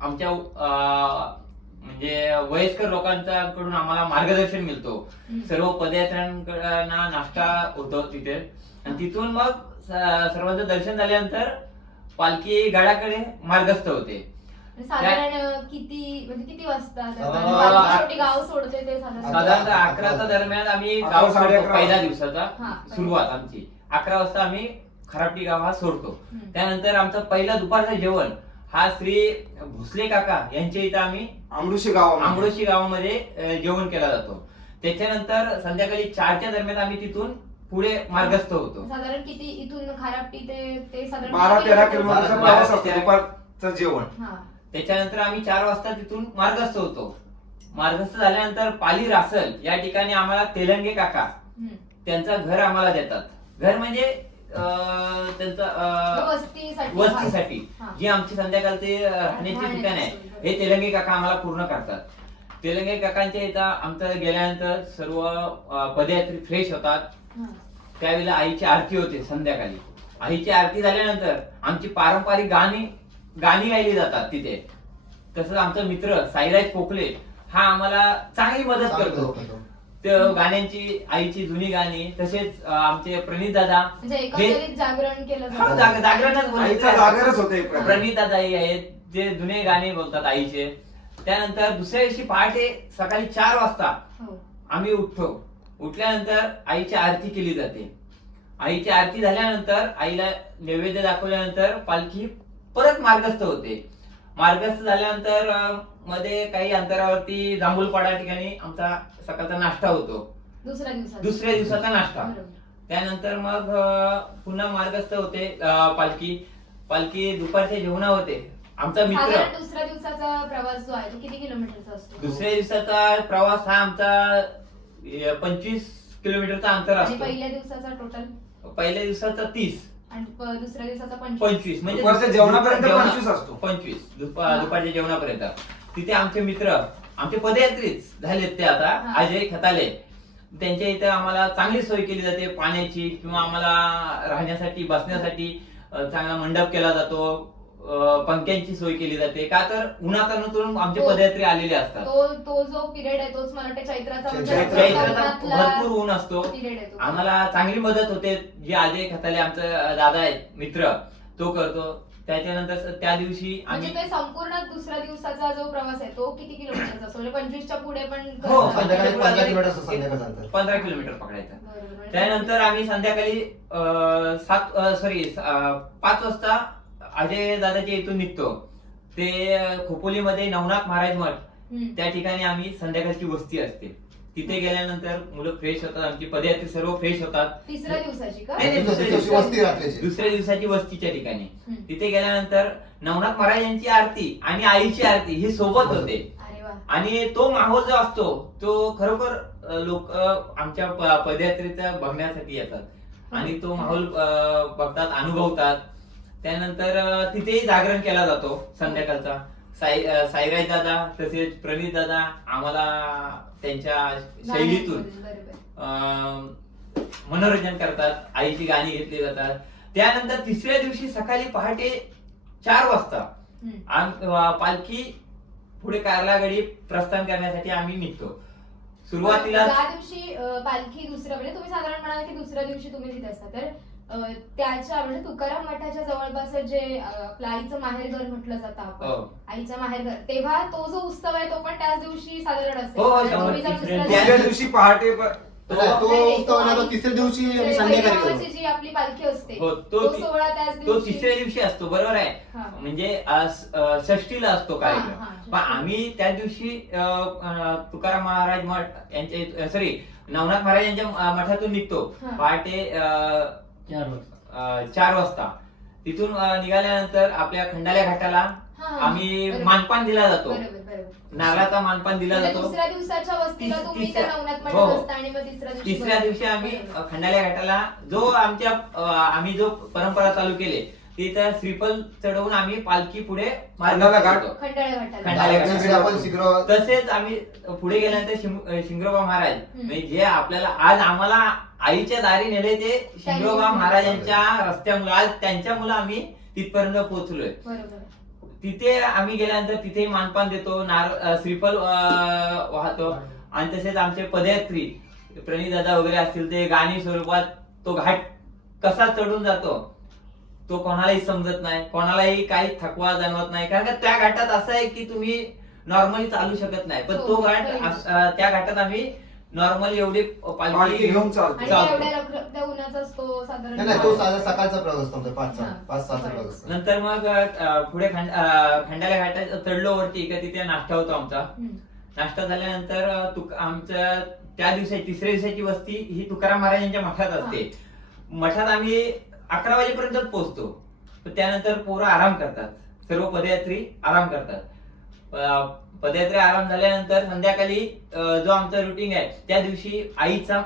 आमच्या म्हणजे वयस्कर लोकांकडून आम्हाला मार्गदर्शन मिळतो. सर्व पदयात्र्यांना नाश्ता होतो तिथे, आणि तिथून मग सर्वांचं दर्शन झाल्यानंतर पालखी गडाकडे मार्गस्थ होते. साधारण किती वाजता साधारण शेवटी गाव सोडते ते साधारणतः 11च्या दरम्यान आम्ही गाव 11, सोडतो. 11:30 पहिल्या दिवसाचा हा. सुरुवात आमची 11 वाजता आम्ही खरापटी गाव हा सोडतो. हम्म. त्यानंतर आमचं पहिला दुपारचं जेवण हा श्री भोसले काका यांच्या इथं आम्ही आंबडुशी गावामध्ये आंबोशी गावामध्ये जेवण केला जातो. त्याच्यानंतर संध्याकाळी 4च्या दरम्यान आम्ही तिथून पुढे मार्गस्थ होतो. साधारण किती इथून खारापटी ते साधारण 12-13 किलोमीटरचा 12 प्रवास असतो. ते- दुपारचं जेवण. हा. त्याच्यानंतर आम्ही 4 वाजता तिथून मार्गस्थ होतो. मार्गस्थ झाल्यानंतर पाली रासल या ठिकाणी आम्हाला तेलंगे काका हम्म. त्यांचं घर आम्हाला देतात. घर म्हणजे त्यांचं वस्तीसाठी हा. जी आमची संध्याकाळची राहण्याची ठिकाण आहे हे तेलंगे काका आम्हाला पूर्ण करतात. तेलंगे काकांच्या इथं आमचं गेल्यानंतर सर्व पदयात्री फ्रेश होतात. हा. त्यावेळेला आईची आरती होते संध्याकाळी. आईची आरती झाल्यानंतर आमची पारंपरिक गाणी गायली जातात तिथे. तसंच आमचा मित्र साईराज पोकले हा आम्हाला चांगली मदत करतो. ते गाण्यांची आईची जुनी गाणी, तसेच आमचे प्रणित दादा म्हणजे एकंदरीत जागरण केलं हा, जातं. जागरणच आईचा जागरच होते एक प्रकारे. प्रणित दादा आहेत जे जुने गाणे बोलतात आईचे. त्यानंतर दुसऱ्या दिवशी पहाटे सकाळी 4 वाजता हो. आम्ही उठतो. उठल्यानंतर आईची आरती केली जाते. आईची आरती झाल्यानंतर आईला नैवेद्य दाखवल्यानंतर पालखी परत मार्गस्थ होते. मार्गस्थ झाल्यानंतर मध्ये काही अंतरावरती जांभूलपाडा ठिकाणी आमचा सकाळचा नाश्ता होतो. दुसऱ्या दिवसाचा नाश्ता. बरोबर. त्यानंतर मग पुन्हा मार्गस्थ होते पालखी दुपारच्या जेवणा होते. आमचा मित्र साधारण दुसऱ्या दिवसाचा प्रवास जो आहे तो किती किलोमीटरचा असतो? दुसऱ्या दिवसाचा प्रवास हा आमचा 25 किलोमीटरचा अंतर आणि असतो. पहिल्या दिवसाचा टोटल पहिल्या दिवसाचा 30, आणि दुसऱ्या दिवसाचा 25. 25 म्हणजे दुपारच्या जेवणापर्यंत जेवणा- 25 असतो. 25 दुपारच्या जेवणापर्यंत. तिथे आमचे मित्र आमचे पदयात्रीच झालेत ते आता हा. अजय खताले, त्यांच्या इथे आम्हाला चांगली सोय केली जाते पाण्याची, किंवा आम्हाला राहण्यासाठी बसण्यासाठी चांगला मंडप केला जातो. पंख्यांची सोय केली जाते. का तर उन्हातान्हातून आमचे हो. पदयात्री आलेले असतात. तो जो पिरियड आहे तोच मला वाटतं चैत्राचा म्हणजे चैत्राचा कोकणातला भरपूर ऊन असतो. पिरियड आहे तो. आम्हाला चांगली मदत होते. जे अजय खताले आमचा दादा आहेत मित्र तो करतो. त्याच्यानंतर त्या दिवशी म्हणजे आम्ही ते संपूर्ण दुसऱ्या दिवसाचा जो प्रवास आहे तो किती किलोमीटरचा असतो? म्हणजे 25च्या पुढे पण हो, करतात. संध्याकाळी 15 किलोमीटर असतं संध्याकाळचं अंतर. 15 किलोमीटर पकडायचं. बरोबर. म्हणजे त्यानंतर आम्ही संध्याकाळी 5 वाजता अजय दादाच्या इथून निघतो. ते खोपोलीमध्ये नवनाथ महाराज मठ हम्म. त्या ठिकाणी आम्ही संध्याकाळची वस्ती असते. तिथे गेल्यानंतर मुलं फ्रेश होतात. आमची पदयात्री सर्व फ्रेश होतात. तिसऱ्या दिवसाची का? नाही, नाही, दुसऱ्या दिवशी वस्ती रात्रीची. दुसऱ्या दिवसाची वस्तीच्या ठिकाणी हम्म. तिथे गेल्यानंतर नवनाथ महाराज यांची आरती आणि आईची आरती ही सोबत होते. अरे वा. आणि तो माहोल जो असतो तो खरोखर लोक आमच्या पदयात्रेचा बघण्यासाठी येतात आणि तो माहोल बघतात, अनुभवतात. त्यानंतर तिथेही जागरण केला जातो संध्याकाळचा. साईराज दादा तसेच प्रणित दादा आम्हाला त्यांच्या शैलीतून बरोबर. मनोरंजन करतात. आईची गाणी घेतली जातात. त्यानंतर तिसऱ्या दिवशी सकाळी पहाटे 4 वाजता पालखी पुढे कार्लागडी प्रस्थान करण्यासाठी आम्ही निघतो. सुरुवातीला ज्या दिवशी पालखी दुसऱ्या म्हणजे तुम्ही साधारण म्हणाल की दुसऱ्या दिवशी तुम्ही तिथे असता, तर त्याच्या म्हणजे तुकाराम मठाच्या जवळपास जे आपलं आईचं माहेरघर म्हटलं जातं आपण, हो. आईचं माहेरघर, तेव्हा तो जो उत्सव आहे तो पण त्याच दिवशी साधारण असेल. हो, म्हणजे शंभर- तुम्ही जर दुसऱ्या तिसऱ्या दुसऱ्या दिवशी पहाटे तो उत्सव ना, तो तिसऱ्या दिवशी आम्ही संध्याकाळी भैरवाची करतो. जी आपली पालखी असते हो, तो तो सोहळा त्याच तो दिवशी. तिसऱ्या दिवशी असतो. बरोबर आहे. हा. म्हणजे षष्टीला असतो हा, कार्यक्रम. हा, पण आम्ही त्या दिवशी तुकाराम महाराज मठ यांच्या सॉरी नवनाथ महाराज यांच्या मठातून निघतो हा. पहाटे 4 वाजता. तिथून निघाल्यानंतर आपल्या खंडाल्या घाटाला हा, आम्ही बरोबर. मानपान दिला जातो. बरोबर, बरोबर. नारळाचा मानपान दिला म्हणजे जातो. दुसऱ्या दिवसाच्या वस्तीला तुम्ही त्या तिसऱ्या- नवनाथ हो. मठात असता आणि मग तिसऱ्या दिवशी आम्ही बरोबर. खंडाल्या घाटाला जो आम्ही जो परंपरा चालू केली तिथं श्रीफल चढवून आम्ही पालखी पुढे खंडाला घाट. करतो. खंडाळ्या घाटाला. खंडाळ्या घाटाला. त्यादिवशी आपण शिग्र तसेच आम्ही पुढे गेल्यानंतर शिंगरोबा महाराज म्हणजे जे आपल्याला आज आम्हाला आईच्या दारी नेले ते शिंगरोबा त्यांनी- महाराजांच्या रस्त्यामुळे आज त्यांच्यामुळे आम्ही तिथपर्यंत पोहोचलोय. बरोबर. तिथे आम्ही गेल्यानंतर तिथे मानपान देतो, श्रीफल वाहतो आणि तसेच आमचे पदयात्री प्रणित दादा वगैरे असतील ते गाणी स्वरूपात तो घाट कसा चढून जातो तो कोणालाही समजत नाही, कोणालाही काही थकवा जाणवत नाही. कारण का त्या घाटात असं आहे की तुम्ही नॉर्मली चालू शकत नाही, पण हो, तो घाट बरोबर. त्या घाटात आम्ही नॉर्मली एवढी पालखी पालखी घेऊन चालतो. आणि चालतो. एवढ्या रखरखत्या उन्हाचाच तो साधारण नाही तो सकाळचा प्रवास असतो आमचा, 5-6 हा. 5-7 प्रवास असतो. नंतर मग पुढे खंडाल्या घाटात चढलो वरती का तिथे नाश्ता होतो आमचा. हम्म. नाश्ता झाल्यानंतर आमच्या त्या दिवशी तिसऱ्या दिवसाची वस्ती ही तुकाराम महाराजांच्या मठात असते. मठात आम्ही 11 वाजेपर्यंत पोहोचतो. पण त्यानंतर पोरं आराम करतात, सर्व पदयात्री आराम करतात. पदयात्रा आराम झाल्यानंतर संध्याकाळी जो आमचा रुटीन आहे त्या दिवशी आईचा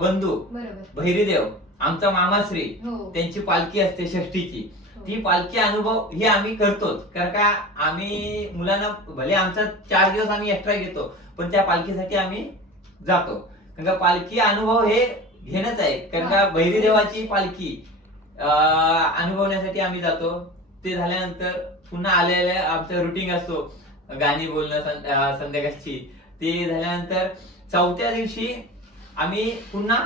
बंधू बरोबर. भैरीदेव आमचा मामाश्री हो. त्यांची पालखी असते षष्टीची. हो. ती पालखी अनुभव हे आम्ही करतोच. कारण का आम्ही मुलांना भले आमचा 4 दिवस आम्ही एक्स्ट्रा घेतो पण त्या पालखीसाठी आम्ही जातो. कारण का पालखी अनुभव हे घेणंच आहे. कारण का भैरीदेवाची पालखी अनुभवण्यासाठी आम्ही जातो. ते झाल्यानंतर पुन्हा आलेल्या आमचं रुटीन असतो गाणी बोलणं संध्याकाळची. ते झाल्यानंतर 4थ्या दिवशी आम्ही पुन्हा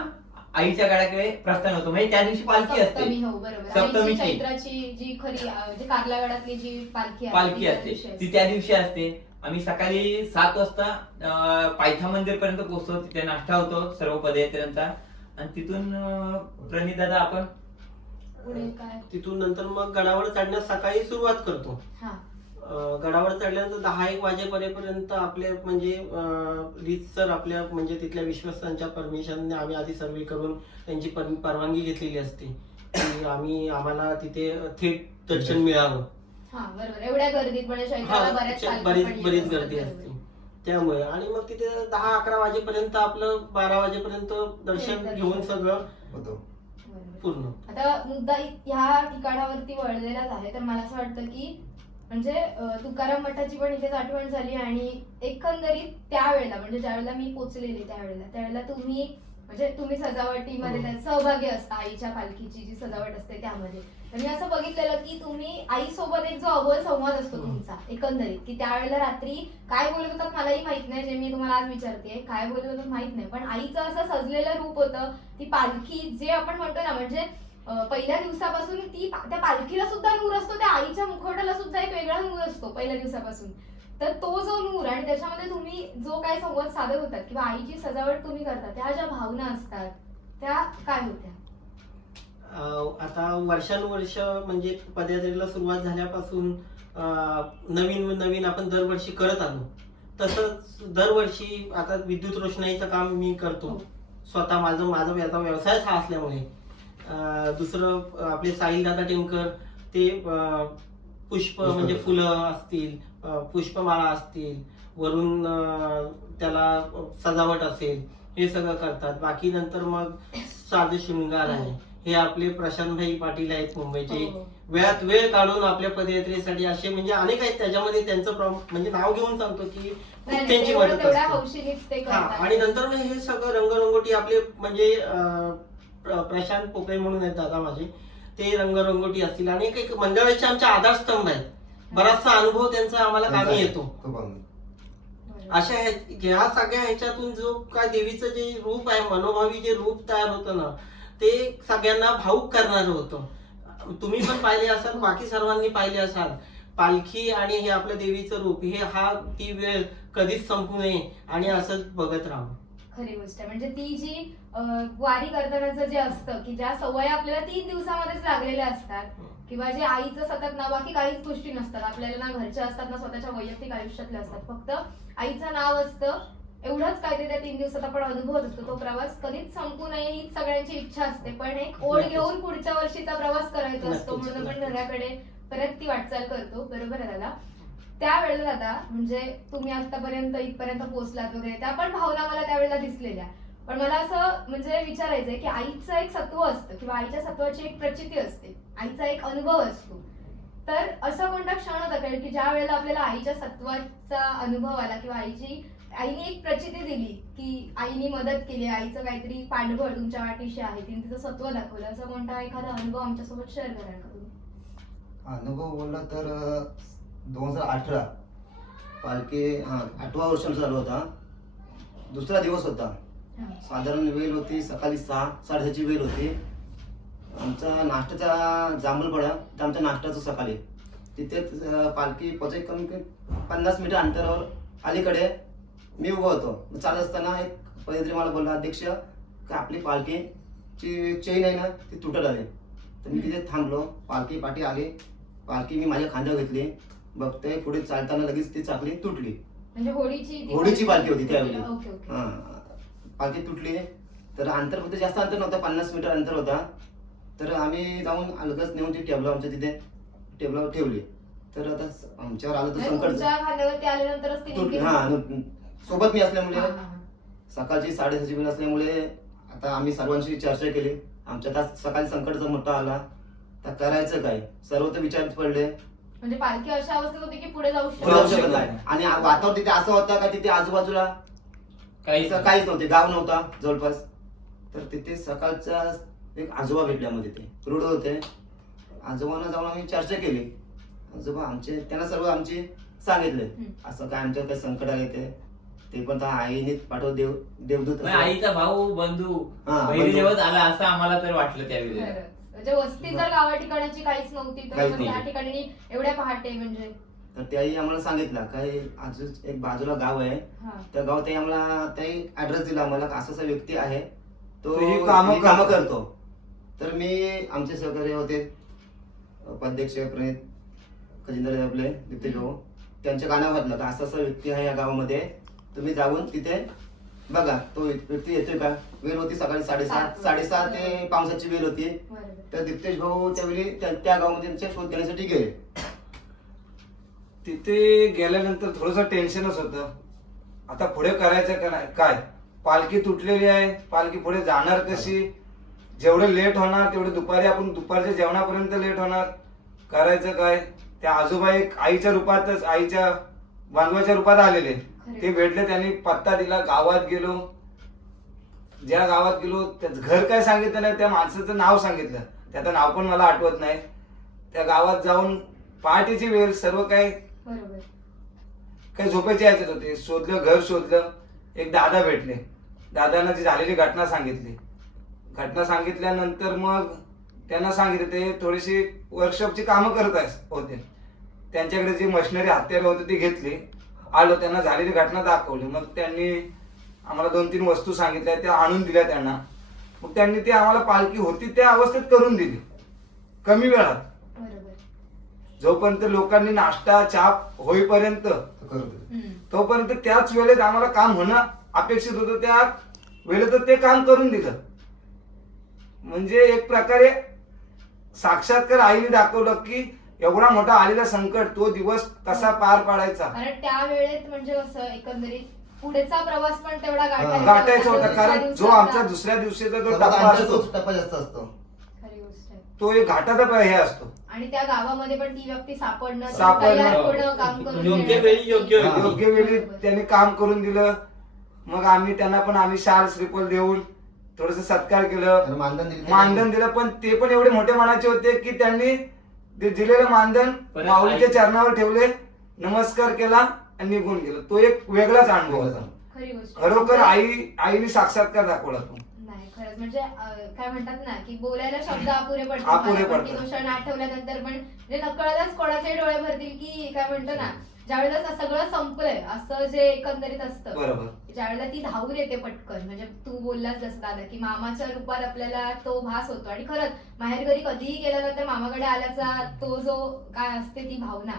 आईच्या गाड्याकडे प्रस्थान होतो. म्हणजे त्या दिवशी पालखी असते, सप्तमी, हो बरोबर. सप्तमीची. आईची चैत्राची जी खरी जी कार्लागडातली जी पालखी आहे, पालखी ती त्या असते दिवशी ती त्या दिवशी असते. आम्ही सकाळी 7 वाजता पायथा मंदिर पर्यंत पोहोचतो. तिथे नाश्ता होतो सर्व पदयात्र्यांचा आणि तिथून प्रणित दादा आपण पुढे काय? तिथून नंतर मग गडावर चढण्यास सकाळी सुरुवात करतो. हा. गडावर चढल्यानंतर 10-1 वाजेपर्यंत आपले म्हणजे रीतसर आपल्या म्हणजे तिथल्या विश्वस्तांच्या परमिशनने आम्ही आधी सर्वे करून त्यांची परवानगी घेतलेली असते की आम्हाला तिथे थेट दर्शन मिळावं. हा बरोबर. एवढ्या गर्दीत म्हणजे चैत्राला बऱ्याच पालख्या पण येत बरीच असतात. गर्दी बरोबर. असते त्यामुळे. आणि मग तिथे 10-11 वाजेपर्यंत आपलं 12 वाजेपर्यंत दर्शन दर्शन. घेऊन सगळं होतो. बरोबर. पूर्ण. आता मुद्दा ह्या ठिकाणावरती वळलेलाच आहे, तर मला असं वाटतं की म्हणजे तुकाराम मठाची पण इथेच आठवण झाली आणि एकंदरीत त्यावेळेला म्हणजे ज्यावेळेला मी पोचलेले त्यावेळेला तुम्ही सजावटीमध्ये त्या सहभागी असता. आईच्या पालखीची जी सजावट असते त्यामध्ये तर मी असं बघितलेलं की तुम्ही आईसोबत एक जो अबोल संवाद असतो तुमचा एकंदरीत, की त्यावेळेला रात्री काय बोलत होतात मलाही माहित नाही, जे मी तुम्हाला आज विचारते काय बोलत होतात माहित नाही, पण आईचं असं सजलेलं रूप होतं. ती पालखी जे आपण म्हणतो ना म्हणजे पहिल्या दिवसापासून त्या पालखीला सुद्धा नूर असतो, त्या आईच्या मुखवट्याला सुद्धा एक वेगळा नूर असतो पहिल्या दिवसापासून. तर तो जो नूर आणि त्याच्यामध्ये तुम्ही जो काय संवाद साधत होतात किंवा आईची सजावट तुम्ही करता त्या ज्या भावना असतात त्या काय होत्या? आता वर्षानुवर्ष म्हणजे पदयात्रेला सुरुवात झाल्यापासून नवीन आपण दरवर्षी करत आलो. तसंच दरवर्षी आता विद्युत रोषणाईचं काम मी करतो स्वतः. माझा व्यवसायच हा असल्यामुळे. दुसरं आपले साहिल दादा टेमकर ते पुष्प म्हणजे फुलं असतील, पुष्पमाळा असतील, वरून त्याला सजावट असेल हे सगळं करतात. बाकी नंतर मग साधे शृंगार आहे हे आपले प्रशांतभाई पाटील आहेत मुंबईचे. हो. वेळात वेळ काढून आपल्या पदयात्रेसाठी असे म्हणजे अनेक आहेत, त्याच्यामध्ये त्यांचं म्हणजे नाव घेऊन सांगतो की खूप नाही, त्यांची तेवढं- मदत तेवढ्या असते. हौशीनेच ते हा, करतात. आणि नंतर मग हे सगळं रंगरंगोटी आपले म्हणजे प्रशांत पोकळे म्हणून आहेत दादा माझे, ते रंगरंगोटी असतील आणि एक मंडळाचे आमचे आधारस्तंभ आहेत. बराचसा अनुभव त्यांचा आम्हाला कामी येतो. खूप आनंद. बरोबर. अशा ह्या सगळ्या ह्याच्यातून जो काय देवीचं जे रूप आहे, मनोभावी जे रूप तयार होतं ना, ते सगळ्यांना भावुक करणारं होतं. तुम्ही पण पाहिले असाल, बाकी सर्वांनी पाहिले असाल. पालखी आणि हे आपलं देवीचं रूप हे ती वेळ कधीच संपू नये आणि असंच बघत राहावं. खरी गोष्ट आहे. म्हणजे ती जी वारी करतानाचं जे असतं की ज्या सवयी आपल्याला 3 दिवसामध्येच लागलेल्या असतात, किंवा जे आईचं सतत नाव, बाकी काहीच गोष्टी नसतात आपल्याला, ना घरच्या असतात ना स्वतःच्या वैयक्तिक आयुष्यातल्या असतात, फक्त आईचं नाव असतं, एवढंच काय ते त्या 3 दिवसात आपण अनुभवत असतो. तो प्रवास कधीच संपू नये हीच सगळ्यांची इच्छा असते, पण एक ओढ घेऊन पुढच्या वर्षीचा प्रवास करायचा असतो, म्हणून आपण घराकडे परत ती वाटचाल करतो. बरोबर आहे दादा. त्यावेळेला दादा म्हणजे तुम्ही आतापर्यंत इथपर्यंत पोहोचलात वगैरे, त्या पण भावना मला त्यावेळेला दिसलेल्या. पण मला असं म्हणजे विचारायचंय की आईचं एक सत्व असतं किंवा आईच्या सत्वाची एक प्रचिती असते, आईचा एक अनुभव असतो. तर असा कोणता क्षण होता का की ज्या वेळेला आपल्याला आईच्या सत्वाचा अनुभव आला किंवा आईने एक प्रचिती दिली की आईने मदत केली, आईचं काहीतरी पाठबळ तुमच्या वाटीशी आहे, तिने तिचं सत्व दाखवलं, असा कोणता एखादा अनुभव आमच्यासोबत शेअर कराल का तुम्ही? अनुभव बोलला तर 2018 पालखी 8वा वर्ष चालू होता. दुसरा दिवस होता. साधारण वेळ होती सकाळी 6-6:30ची वेळ होती. आमचा नाश्त्याचा जांभूळपडा तर आमच्या नाश्त्याचं सकाळी तिथेच पालखी पोचाय कमी 50 मीटर अंतरावर अलीकडे मी उभा होतो. चालत असताना एक पहिले मला बोलला, अध्यक्ष का आपली पालखीची चेन आहे ना ती तुटत आली. तर मी तिथे थांबलो. पालखी पाठी आली. पालखी मी माझ्या खांद्यावर घेतली. बघते पुढे चालताना लगेच ती चाकली तुटली. म्हणजे होडीची पालखी होती त्यावेळी. Okay okay. हा, पालखी तुटली. तर अंतर फक्त जास्त अंतर नव्हतं, 50 मीटर अंतर होता. तर आम्ही जाऊन अलगच नेऊन ती टेबल आमच्या तिथे टेबलावर ठेवली. तर आता आमच्यावर आलं तर संकट तुमच्या खांद्यावरती आल्यानंतरच ती तुटली. नेमकी- हा, सोबत मी असल्यामुळे हा, हा, हा. सकाळची 6:30ची वेळ असल्यामुळे आता आम्ही सर्वांशी चर्चा केली. आमच्यात आज सकाळी संकटचा मोठा आला, तर करायचं काय, सर्व तर विचारात पडले. म्हणजे पालखी अशा अवस्थेत होती की पुढे जाऊ जाऊ शकत शकत नाही. आणि वातावरण तिथे असं होतं का तिथे आजूबाजूला काहीच नव्हते, गाव नव्हता जवळपास. तर तिथे सकाळचा एक आजोबा भेटले आम्हाला, तिथे रोड होते. आजोबांना जाऊन आम्ही चर्चा केली. आजोबा आमचे त्यांना सर्व आमचे सांगितले असं काय आमच्यावर काही संकट आले ते पण त्या आईने पाठव देवदूत म्हणजे आईचा भाऊ बंधू हा, बहिणीजेवत आला असं आम्हाला तर वाटलं त्यावेळी. खरंच. म्हणजे वस्ती जर गावा ठिकाणाची काहीच नव्हती तर काहीच मग त्या नाही. ठिकाणी एवढ्या पहाटे म्हणजे तर त्याही आम्हाला सांगितलं काय अजून एक बाजूला गाव आहे, हा. त्या गावात आम्हाला त्याही ऍड्रेस दिला आम्हाला, असा असा व्यक्ती आहे तो तो ही कामं कामं करतो. तर मी आमचे सहकारी होते उपाध्यक्ष प्रणित खजिनदार आपले दिप्तेश भाऊ, त्यांच्या कानावर घातलं का असा असा व्यक्ती आहे या गावामध्ये, तुम्ही जाऊन तिथे बघा तो व्यक्ती येतोय का. वेळ होती सकाळी 7:30 ते 5:30ची वेळ होती. बरोबर. तर दिप्तेश भाऊ त्यावेळी त्या गावामध्ये त्यांच्या शोध घेण्यासाठी गेले. तिथे गेल्यानंतर थोडंसं टेन्शनच होतं. आता पुढे करायचं काय, पालखी तुटलेली आहे, पालखी पुढे जाणार कशी, जेवढं लेट होणार तेवढं दुपारी आपण दुपारच्या जेवणापर्यंत लेट होणार, करायचं काय. त्या आजोबा एक आईच्या रूपातच, आईच्या बांधवाच्या रूपात आलेले, ते भेटले. त्यांनी पत्ता दिला. गावात गेलो. ज्या गावात गेलो त्याच घर काय सांगितलं नाही, त्या माणसाचं नाव सांगितलं, त्याचं नाव पण मला आठवत नाही. त्या गावात जाऊन पहाटेची वेळ, सर्व काय बरोबर. काही झोपायचे यायचे होते. शोधलं, घर शोधलं. एक दादा भेटले. दादांना जी झालेली घटना सांगितली. घटना सांगितल्यानंतर मग त्यांना सांगितलं, ते थोडीशी वर्कशॉपची कामं करत होते. त्यांच्याकडे जी मशिनरी हत्यारं होती ती घेतली. आलो, त्यांना झालेली घटना दाखवली. मग त्यांनी आम्हाला 2-3 वस्तू सांगितल्या, त्या आणून दिल्या त्यांना. मग त्यांनी ती आम्हाला पालखी होती त्या अवस्थेत करून दिली, कमी वेळात. बरोबर. जोपर्यंत लोकांनी नाश्ता चहा होईपर्यंत, हम्म. तोपर्यंत त्याच वेळेत आम्हाला काम होणं अपेक्षित होतं. त्या वेळेत ते काम करून दिलं. म्हणजे एक प्रकारे साक्षात्कार आईने दाखवलं की एवढा मोठा आलेला संकट, तो दिवस कसा पार पाडायचा. कारण त्या वेळेत म्हणजे कसं एकंदरीत पुढचा प्रवास पण तेवढा गाठायचा होता. कारण जो आमचा दुसऱ्या दिवशीचा जो टप्पा असतो, टप्पा जास्त असतो. तो एक घाटाचा हे असतो. आणि त्या गावामध्ये पण ती व्यक्ती सापडणं ती सापडणं. तयार होणं, काम करून योग्य देण्याचं. वेळी योग्य हा. योग्य वेळी त्यांनी काम करून दिलं. मग आम्ही त्यांना शाल श्रीफल देऊन थोडस सत्कार केलं, आणि मानधन मानधन दिलं. पण ते पण एवढे मोठे मनाचे होते की त्यांनी ते दिलेलं मानधन परत माऊलीच्या आई- चरणावर ठेवले, नमस्कार केला आणि निघून गेलं. तो एक वेगळाच अनुभव होता. खरी गोष्ट. खरोखर आईने साक्षात्कार दाखवला तो. नाही खरंच म्हणजे काय म्हणतात ना की बोलायला शब्द अपुरे पडतात. अपुरे मला पण पडतात. की तो क्षण आठवल्यानंतर पण म्हणजे नकळतच कोणाचे डोळे भरतील की काय म्हणतो ना ज्यावेळेला सगळं संपलंय असं जे एकंदरीत असतं, बरोबर. ज्यावेळेला ती धावून येते पटकन. म्हणजे तू बोललास जसं दादा की मामाच्या रूपात आपल्याला तो भास होतो. आणि खरंच माहेर घरी कधीही गेल्यानंतर मामाकडे आल्याचा तो जो काय असते ती भावना,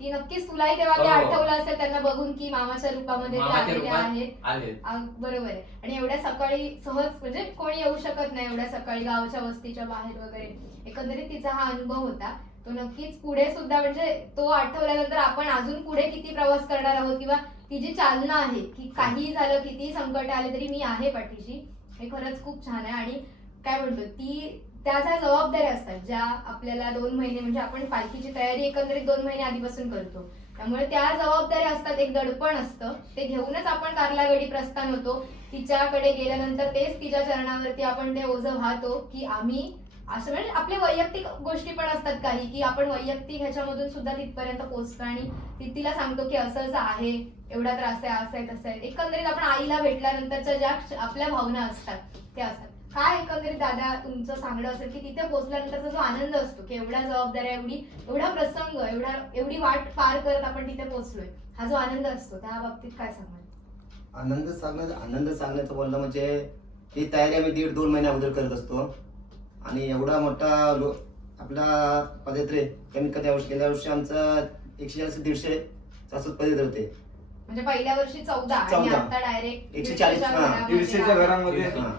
ती नक्कीच तुलाही तेव्हा ते हो. आठवलं असेल त्यांना बघून की मामाच्या रूपामध्ये ते मामाच्या आलेले रूपात आहेत. आले. बरोबर आहे. आणि एवढ्या सकाळी सहज म्हणजे कोणी येऊ शकत नाही एवढ्या सकाळी गावच्या वस्तीच्या बाहेर वगैरे. एकंदरीत तिचा हा अनुभव होता. तो नक्कीच पुढे सुद्धा म्हणजे तो आठवल्यानंतर आपण अजून पुढे किती प्रवास करणार आहोत किंवा ती जी चालना आहे की काही झालं किती संकट आले तरी मी आहे पाठीशी, हे खरंच खूप छान आहे. आणि काय म्हणतो ती त्या ज्या जबाबदाऱ्या असतात ज्या आपल्याला 2 महिने म्हणजे आपण पालखीची तयारी एकंदरीत 2 महिने आधीपासून करतो, त्यामुळे त्या जबाबदाऱ्या असतात. एक दडपण असतं ते घेऊनच आपण कार्लागडी प्रस्थान होतो. तिच्याकडे गेल्यानंतर तेच तिच्या चरणावरती आपण ते ओझं वाहतो की आम्ही असं म्हणजे आपले वैयक्तिक गोष्टी पण असतात काही की आपण वैयक्तिक ह्याच्यामधून सुद्धा तिथपर्यंत पोहोचतो आणि तिला सांगतो की असं असं आहे, एवढा त्रास आहे, असं आहे तसं आहे. एकंदरीत आपण आईला भेटल्यानंतरच्या ज्या आपल्या भावना असतात त्या असतात. काय एकंदरीत दादा तुमचं सांगणं असेल की तिथे पोहोचल्यानंतरचा जो आनंद असतो की एवढ्या जबाबदाऱ्या एवढा प्रसंग एवढी वाट पार करत आपण तिथे पोहोचलोय, हा जो आनंद असतो त्या बाबतीत काय सांगाल? आनंद सांगण्याचं बोललं म्हणजे ही तयारी आम्ही 1.5-2 महिने अगोदर करत असतो. आणि एवढा मोठा आपला पदयात्रे कमीत कमी गेल्या वर्षी आमचं 140-150 सासूत पदयात्रे होते. म्हणजे पहिल्या वर्षी 14 आणि 14. आता डायरेक्ट 140, हा, 150च्या घरामध्ये हा.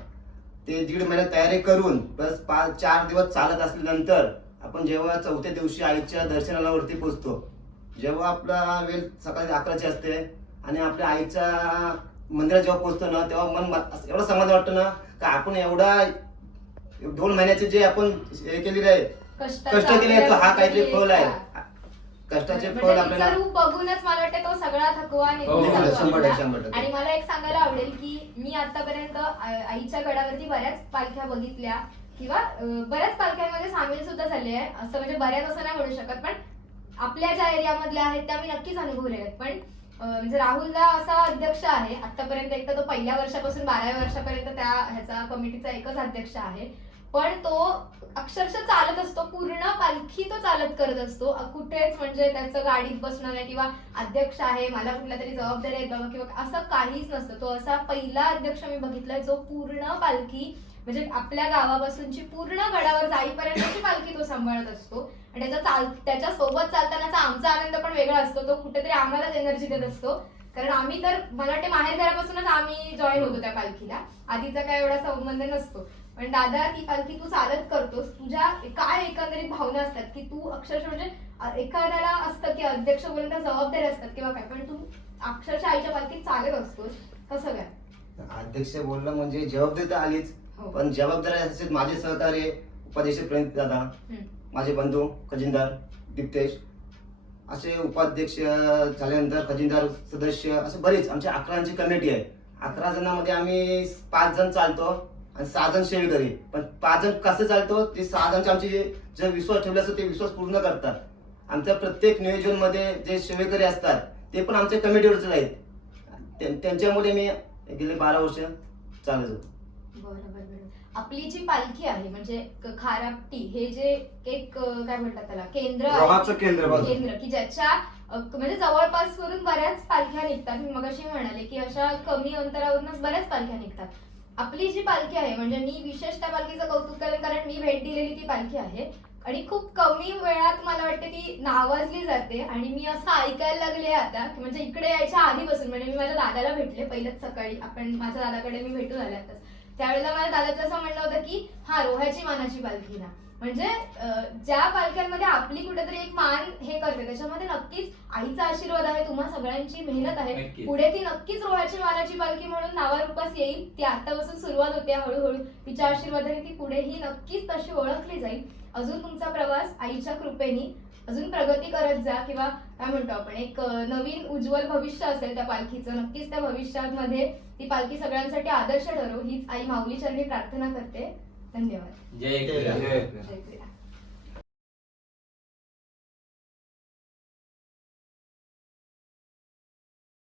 ते 1.5 महिन्यात तयारी करून प्लस 4 दिवस चालत असल्यानंतर आपण जेव्हा 4थ्या दिवशी आईच्या दर्शनाला वरती पोहोचतो, जेव्हा आपला वेळ सकाळी 11ची असते आणि आपल्या आईच्या मंदिरात जेव्हा पोहोचतो ना तेव्हा मन एवढं समाधान वाटतं ना का आपण एवढा 2 महिन्याचे जे आपण हे केलेले आहे कष्ट केले आहेत, हा काहीतरी फळ आहे. कष्टाचे फळ म्हणजे आपल्याला तिचं रूप बघूनच मला वाटतं तो सगळा थकवा हो, निघून जातो 100% आपला. आणि मला एक सांगायला आवडेल की मी आतापर्यंत आईच्या गडावरती बऱ्याच पालख्या बघितल्या किंवा बऱ्याच पालख्यांमध्ये सामील सुद्धा झाले आहे. असं म्हणजे बऱ्याच असं नाही म्हणू शकत, पण आपल्या ज्या एरियामधल्या आहेत त्या मी नक्कीच अनुभवल्या आहेत. पण म्हणजे राहुलला असा अध्यक्ष आहे आतापर्यंत, एक तर तो पहिल्या वर्षापासून 12व्या वर्षापर्यंत त्या ह्याचा कमिटीचा एकच अध्यक्ष आहे. पण तो अक्षरशः चालत असतो, पूर्ण पालखी तो चालत करत असतो. कुठेच म्हणजे त्याचं गाडीत बसणं नाही किंवा अध्यक्ष आहे मला कुठल्या तरी जबाबदारी आहेत बाबा किंवा असं काहीच नसतं. तो असा पहिला अध्यक्ष मी बघितलाय जो पूर्ण पालखी म्हणजे आपल्या गावापासूनची पूर्ण गडावर जाईपर्यंतची पालखी तो सांभाळत असतो. आणि त्याच्या सोबत चालतानाचा आमचा आनंद पण वेगळा असतो. तो कुठेतरी आम्हालाच एनर्जी देत असतो, कारण आम्ही तर मला वाटते माहेर घरापासूनच आम्ही जॉईन होतो त्या पालखीला, आधीचा काय एवढा संबंध नसतो. पण दादा ती पालखी तू चालत करतोस, तुझ्या काय एकंदरीत भावना असतात की तू अक्षरशः म्हणजे एखाद्याला असतं की अध्यक्ष बोलून त्या जबाबदारी असतात किंवा काय, पण तू अक्षरशः आईच्या पालखीत चालत असतोस, कसं काय? अध्यक्ष बोलणं म्हणजे जबाबदारी तर आलीच, हो. पण जबाबदारी असतील माझे सहकार्य उपाध्यक्ष प्रणित दादा, माझे बंधू खजिनदार दीप्तेश, असे उपाध्यक्ष झाल्यानंतर खजिनदार सदस्य असे बरेच आमच्या 11 कमिटी आहे. 11 जणांमध्ये आम्ही 5 जण चालतो आणि 6 जण सेवेकरी. पण 5 जण कसं चालतो ते 6 जणांचे आमचे जे विश्वास ठेवले असतो ते विश्वास पूर्ण करतात. आमच्या प्रत्येक नियोजन मध्ये जे सेवेकरी असतात ते पण आमच्या कमिटीवरच आहेत. त्यांच्यामुळे मी गेले 12 वर्ष चालत होतो. बरोबर. आपली जी पालखी आहे म्हणजे खारापटी हे जे एक काय म्हणतात त्याला केंद्र रोहाचं केंद्र की ज्याच्या म्हणजे जवळपास वरून बऱ्याच पालख्या निघतात. मी मगाशी म्हणाले की अशा कमी अंतरावरूनच बऱ्याच पालख्या निघतात. आपली जी पालखी आहे म्हणजे मी विशेष त्या पालखीचं कौतुक करेन, कारण मी भेट दिलेली ती पालखी आहे आणि खूप कमी वेळात मला वाटते ती नावाजली जाते. आणि मी असं ऐकायला लागले आता की म्हणजे इकडे यायच्या आधीपासून म्हणजे मी माझ्या दादाला भेटले पहिल्याच सकाळी, आपण माझ्या दादाकडे मी भेटून आले आताच, त्यावेळेला माझ्या दादाचं असं म्हणणं होतं की हा रोह्याची मानाची पालखी ना, म्हणजे ज्या पालख्यांमध्ये आपली कुठेतरी एक मान हे करते त्याच्यामध्ये नक्कीच आईचा आशीर्वाद आहे, तुम्हा सगळ्यांची मेहनत आहे. नक्कीच. पुढे ती नक्कीच रोह्याची मानाची पालखी म्हणून नावारूपास येईल. ती आतापासून सुरुवात होते हळूहळू, तिच्या आशीर्वादाने ती पुढेही नक्कीच तशी ओळखली जाईल. अजून तुमचा प्रवास आईच्या कृपेने अजून प्रगती करत जा, किंवा काय म्हणतो आपण एक नवीन उज्ज्वल भविष्य असेल त्या पालखीचं. नक्कीच त्या भविष्यामध्ये ती पालखी सगळ्यांसाठी आदर्श ठरो हीच आई माऊली चरणी प्रार्थना करते. धन्यवाद. जय एकविरा. जय एकविरा. जय श्रीराम.